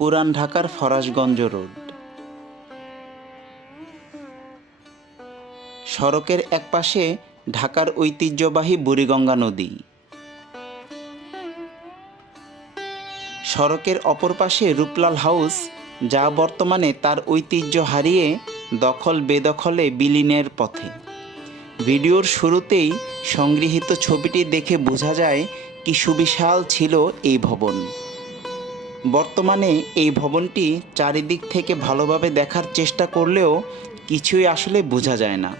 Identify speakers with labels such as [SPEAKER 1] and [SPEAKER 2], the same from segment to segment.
[SPEAKER 1] পুরান ঢাকার ফরাসগঞ্জ রোড। সড়কের একপাশে ঢাকার ঐতিহ্যবাহী বুড়িগঙ্গা নদী। সড়কের অপর পাশে রূপলাল হাউস, যা বর্তমানে তার ঐতিহ্য হারিয়ে দখল বেদখলে বিলীনের পথে। ভিডিওর শুরুতেই সংগৃহীত ছবিটি দেখে বোঝা যায় কি সুবিশাল ছিল এই ভবন। বর্তমানে এই ভবনটি চারিদিক থেকে ভালোভাবে দেখার চেষ্টা করলেও কিছুই আসলে বোঝা যায় না।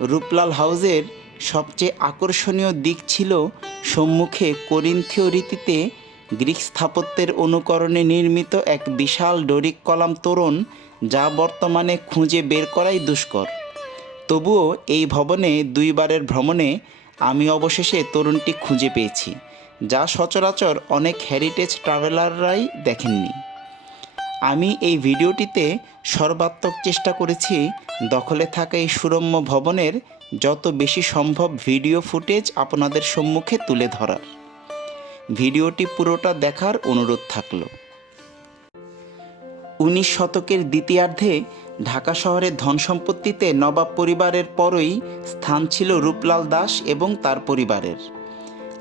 [SPEAKER 1] রূপলাল হাউসের সবচেয়ে আকর্ষণীয় দিক ছিল সম্মুখে করিন্থীয় রীতিতে গ্রিক স্থাপত্যের অনুকরণে নির্মিত এক বিশাল ডরিক কলাম তোরণ যা বর্তমানে খুঁজে বের করাই দুষ্কর। তবুও এই ভবনে দুইবারের ভ্রমণে আমি অবশেষে তরুণটি খুঁজে পেয়েছি। যা সচরাচর অনেক হেরিটেজ ট্রাভেলাররাই দেখেননি। আমি এই ভিডিওটিতে সর্বাত্মক চেষ্টা করেছি দখলে থাকা এই সুরম্য ভবনের যত বেশি সম্ভব ভিডিও ফুটেজ আপনাদের সম্মুখে তুলে ধরার। ভিডিওটি পুরোটা দেখার অনুরোধ থাকল। উনিশ শতকের দ্বিতীয়ার্ধে ঢাকা শহরের ধন সম্পত্তিতে নবাব পরিবারের পরই স্থান ছিল রূপলাল দাস এবং তার পরিবারের।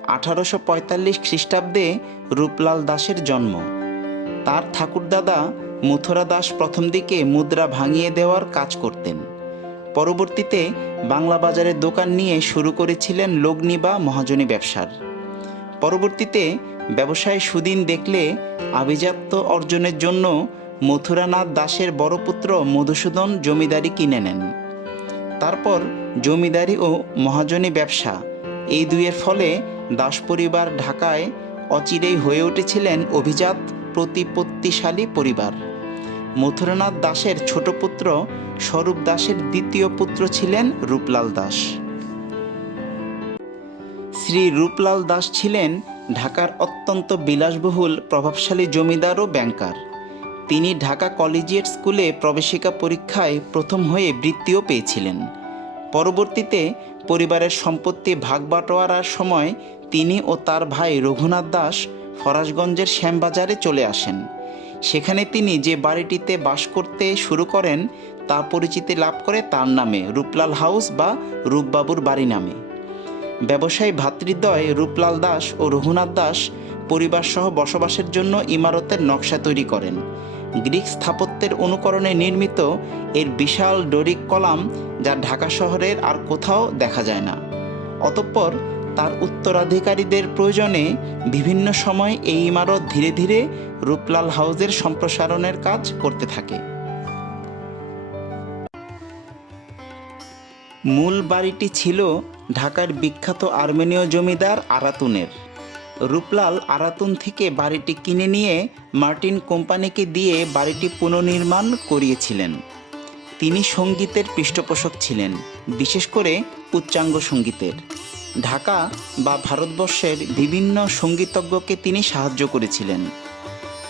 [SPEAKER 1] আঠারোশো পঁয়তাল্লিশ খ্রিস্টাব্দে রূপলাল দাসের জন্ম। তার ঠাকুরদাদা মথুরা দাস প্রথম দিকে মুদ্রা ভাঙিয়ে দেওয়ার কাজ করতেন। পরবর্তীতে বাংলা বাজারে দোকান নিয়ে শুরু করেছিলেন লগ্নি বা মহাজনী ব্যবসার। পরবর্তীতে ব্যবসায় সুদিন দেখলে আভিজাত্য অর্জনের জন্য মথুরানাথ দাসের বড় পুত্র মধুসূদন জমিদারি কিনে নেন। তারপর জমিদারি ও মহাজনী ব্যবসা এই দুইয়ের ফলে দাস পরিবার ঢাকায় অচিরেই হয়ে উঠেছিলেন অভিজাত প্রতিপত্তিশালী পরিবার। মথুরানাথ দাসের ছোট পুত্র স্বরূপ দাসের দ্বিতীয় পুত্র ছিলেন রূপলাল দাস। শ্রী রূপলাল দাস ছিলেন ঢাকার অত্যন্ত বিলাসবহুল, প্রভাবশালী জমিদার ও ব্যাংকার। তিনি ঢাকা কলেজিয়েট স্কুলে প্রবেশিকা পরীক্ষায় প্রথম হয়ে বৃত্তিও পেয়েছিলেন। পরবর্তীতে পরিবারের সম্পত্তি ভাগ বাটোয়ারার সময় তিনি ও তার ভাই রঘুনাথ দাস ফরাসগঞ্জের শ্যামবাজারে চলে আসেন। সেখানে তিনি যে বাড়িটিতে বাস করতে শুরু করেন, তা পরিচিতি লাভ করে তার নামে রূপলাল হাউস বা রূপবাবুর বাড়ি নামে। ব্যবসায়ী ভাতৃদ্বয় রূপলাল দাস ও রঘুনাথ দাস পরিবারসহ বসবাসের জন্য ইমারতের নকশা তৈরি করেন। গ্রিক স্থাপত্যের অনুকরণে নির্মিত এর বিশাল ডরিক কলাম যা ঢাকা শহরের আর কোথাও দেখা যায় না। অতঃপর তার উত্তরাধিকারীদের প্রয়োজনে বিভিন্ন সময় এই ইমারত ধীরে ধীরে রূপলাল হাউসের সম্প্রসারণের কাজ করতে থাকে। মূল বাড়িটি ছিল ঢাকার বিখ্যাত আর্মেনীয় জমিদার আরাতুনের। রূপলাল আরাতুন থেকে বাড়িটি কিনে নিয়ে মার্টিন কোম্পানিকে দিয়ে বাড়িটি পুনর্নির্মাণ করিয়েছিলেন। তিনি সঙ্গীতের পৃষ্ঠপোষক ছিলেন, বিশেষ করে উচ্চাঙ্গ সঙ্গীতের। ঢাকা বা ভারতবর্ষের বিভিন্ন সঙ্গীতজ্ঞকে তিনি সাহায্য করেছিলেন।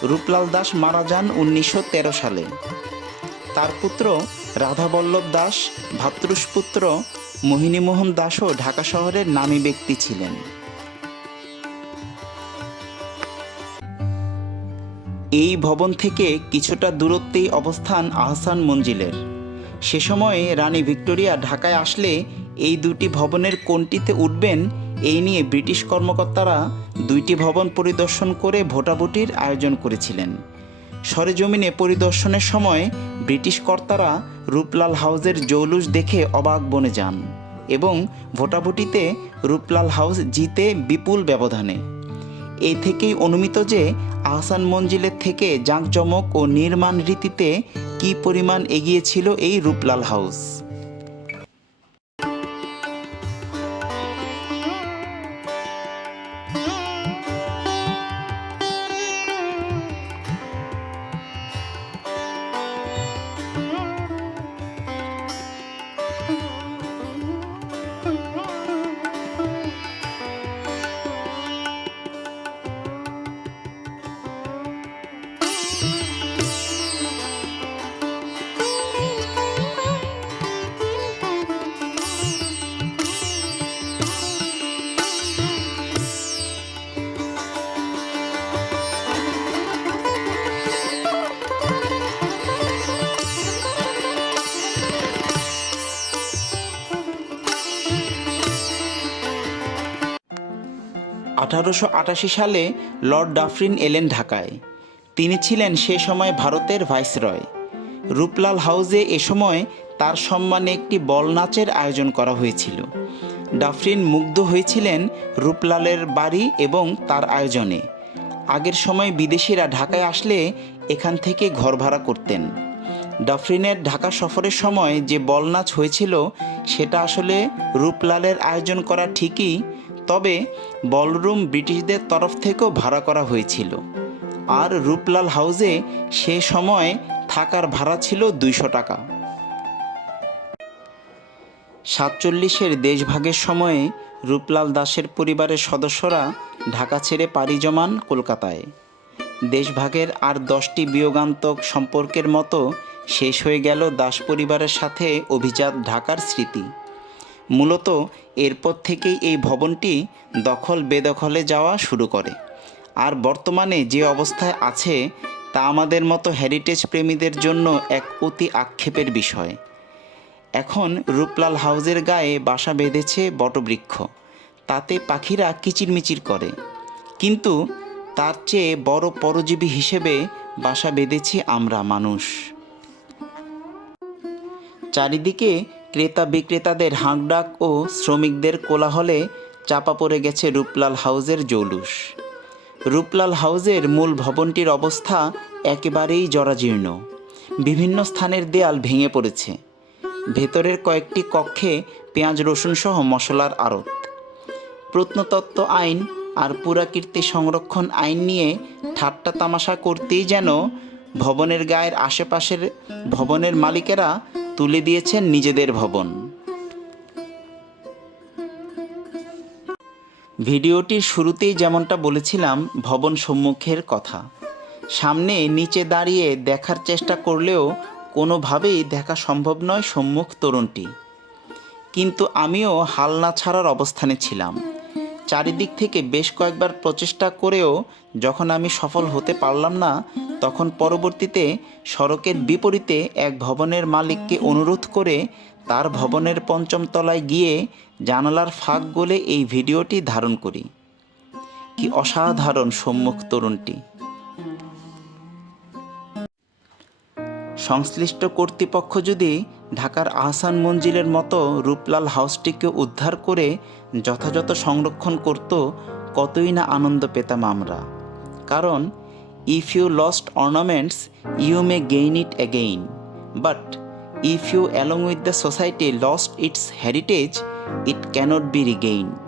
[SPEAKER 1] রূপলাল দাস মারা যান উনিশশো তেরো সালে। তার পুত্র রাধাবল্লভ দাস, ভাতৃষ্পুত্র মোহিনীমোহন দাসও ঢাকা শহরের নামী ব্যক্তি ছিলেন। এই ভবন থেকে কিছুটা দূরত্বেই অবস্থান আহসান মঞ্জিলের। সে সময়ে রানী ভিক্টোরিয়া ঢাকায় আসলে এই দুটি ভবনের কোনটিতে উঠবেন, এই নিয়ে ব্রিটিশ কর্মকর্তারা দুইটি ভবন পরিদর্শন করে ভোটাভুটির আয়োজন করেছিলেন। সরেজমিনে পরিদর্শনের সময় ব্রিটিশ কর্তারা রূপলাল হাউসের জৌলুস দেখে অবাক বনে যান এবং ভোটাভুটিতে রূপলাল হাউস জিতে বিপুল ব্যবধানে। এই থেকেই অনুমিত যে আহসান মঞ্জিলের থেকে জাঁকজমক ও নির্মাণ রীতিতে কী পরিমাণ এগিয়েছিল এই রূপলাল হাউস। আঠারোশো আটাশি সালে লর্ড ডাফরিন এলেন ঢাকায়। তিনি ছিলেন সে সময় ভারতের ভাইসরয়। রূপলাল হাউসে এ সময় তার সম্মানে একটি বল নাচের আয়োজন করা হয়েছিল। ডাফরিন মুগ্ধ হয়েছিলেন রূপলালের বাড়ি এবং তার আয়োজনে। আগের সময় বিদেশিরা ঢাকায় আসলে এখান থেকে ঘর ভাড়া করতেন। ডাফরিনের ঢাকা সফরের সময় যে বল নাচ হয়েছিল, সেটা আসলে রূপলালের আয়োজন করা ঠিকই তবে বলরুম ব্রিটিশদের তরফ থেকেও ভাড়া করা হয়েছিল। আর রূপলাল হাউসে সে সময় থাকার ভাড়া ছিল দুইশো টাকা। সাতচল্লিশের দেশভাগের সময়ে রূপলাল দাসের পরিবারের সদস্যরা ঢাকা ছেড়ে পাড়ি জমান কলকাতায়। দেশভাগের আর দশটি বিয়োগান্তক সম্পর্কের মতো শেষ হয়ে গেল দাস পরিবারের সাথে অভিজাত ঢাকার স্মৃতি। মূলত এরপর থেকেই এই ভবনটি দখল বেদখলে যাওয়া শুরু করে। আর বর্তমানে যে অবস্থায় আছে, তা আমাদের মতো হেরিটেজ প্রেমীদের জন্য এক অতি আক্ষেপের বিষয়। এখন রূপলাল হাউজের গায়ে বাসা বেঁধেছে বটবৃক্ষ। তাতে পাখিরা কিচিরমিচির করে। কিন্তু তার চেয়ে বড় পরজীবী হিসেবে বাসা বেঁধেছি আমরা মানুষ। চারিদিকে ক্রেতা বিক্রেতাদের হাঁকডাক ও শ্রমিকদের কোলাহলে চাপা পড়ে গেছে রূপলাল হাউজের জৌলুস। রূপলাল হাউজের মূল ভবনটির অবস্থা একেবারেই জরাজীর্ণ। বিভিন্ন স্থানের দেয়াল ভেঙে পড়েছে। ভেতরের কয়েকটি কক্ষে পেঁয়াজ, রসুন সহ মশলার আড়ত। প্রত্নতত্ত্ব আইন আর পুরাকীর্তি সংরক্ষণ আইন নিয়ে ঠাট্টা তামাশা করতেই যেন ভবনের গায়ের আশেপাশের ভবনের মালিকেরা তুলে দিয়েছেন নিজেদের ভবন। ভিডিওটির শুরুতেই যেমনটা বলেছিলাম, ভবন সম্মুখের কথা। সামনে নিচে দাঁড়িয়ে দেখার চেষ্টা করলেও কোনোভাবেই দেখা সম্ভব নয় সম্মুখ তরুণটি। কিন্তু আমিও হাল না ছাড়ার অবস্থানে ছিলাম। চারিদিক থেকে বেশ কয়েকবার প্রচেষ্টা করেও যখন আমি সফল হতে পারলাম না তখন পরবর্তীতে সড়কের বিপরীতে এক ভবনের মালিককে অনুরোধ করে তার ভবনের পঞ্চম তলায় গিয়ে জানালার ফাঁক গলে এই ভিডিওটি ধারণ করি। কি অসাধারণ সম্মুখ তরুণটি। সংশ্লিষ্ট কর্তৃপক্ষ যদি ঢাকার আহসান মঞ্জিলের মতো রূপলাল হাউসটিকে উদ্ধার করে যথাযথ সংরক্ষণ করত, কতই না আনন্দ পেতাম আমরা। কারণ If you lost ornaments, you may gain it again. But if you, along with the society, lost its heritage, it cannot be regained.